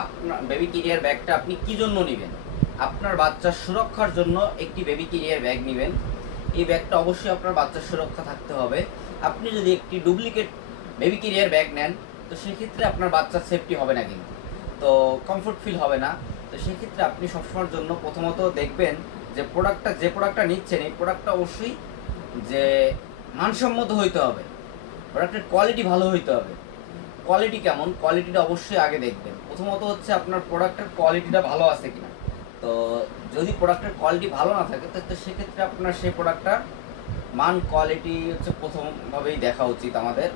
আপনার baby career ব্যাগটা আপনি কী জন্য নেবেন? আপনার বাচ্চার সুরক্ষার জন্য একটি বেবি ক্যারিয়ার ব্যাগ নেবেন। এই ব্যাগটা অবশ্যই আপনার বাচ্চার সুরক্ষা থাকতে হবে। আপনি যদি একটি ডুপ্লিকেট বেবি ক্যারিয়ার ব্যাগ নেন, তো সেক্ষেত্রে আপনার বাচ্চার সেফটি হবে না, কিন্তু তো কমফোর্ট ফিল হবে না। তো সেক্ষেত্রে আপনি সবসময়ের জন্য প্রথমত দেখবেন যে প্রোডাক্টটা নিচ্ছেন, এই প্রোডাক্টটা অবশ্যই যে মানসম্মত হইতে হবে, প্রোডাক্টের কোয়ালিটি ভালো হইতে হবে। কোয়ালিটি কেমন, কোয়ালিটিটা অবশ্যই আগে দেখবেন। প্রথমত হচ্ছে আপনার প্রোডাক্টের কোয়ালিটিটা ভালো আছে কিনা। তো যদি প্রোডাক্টের কোয়ালিটি ভালো না থাকে, তো সেক্ষেত্রে আপনার সেই প্রোডাক্টটার মান কোয়ালিটি হচ্ছে প্রথমভাবেই দেখা উচিত আমাদের।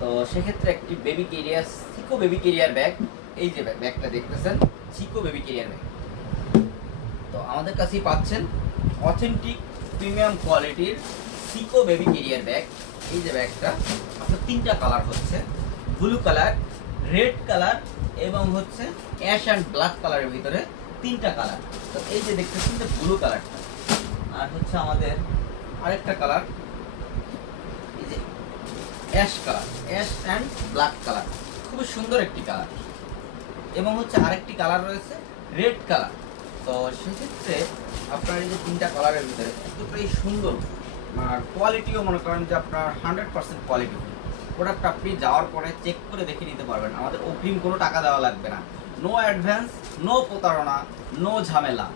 তো সেক্ষেত্রে একটি বেবি ক্যারিয়ার, সিকো বেবি ক্যারিয়ার ব্যাগ, এই যে ব্যাগটা দেখতেছেন, সিকো বেবি ক্যারিয়ার ব্যাগ, তো আমাদের কাছেই পাচ্ছেন অথেন্টিক প্রিমিয়াম কোয়ালিটির সিকো বেবি ক্যারিয়ার ব্যাগ। এই যে ব্যাগটা আপনার তিনটা কালার হচ্ছে, ব্লু কালার, রেড কালার এবং হচ্ছে অ্যাশ অ্যান্ড ব্ল্যাক কালারের ভিতরে তিনটা কালার। তো এই যে দেখতেছেন যে ব্লু কালারটা, আর হচ্ছে আমাদের আরেকটা কালার, এই যে ash colour, ash and black colour, খুবই সুন্দর একটি কালার। এবং হচ্ছে আরেকটি কালার রয়েছে রেড কালার। তো সেক্ষেত্রে আপনার এই যে তিনটা কালারের ভিতরে এতটাই সুন্দর, আর কোয়ালিটিও মনে করেন যে আপনার 100% কোয়ালিটি। প্রোডাক্ট আপনি যাওয়ার পরে চেক করে দেখে নিতে পারবেন, আমাদের অগ্রিম কোনো টাকা দেওয়া লাগবে না, নো অ্যাডভান্স, নো প্রতারণা, নো ঝামেলা।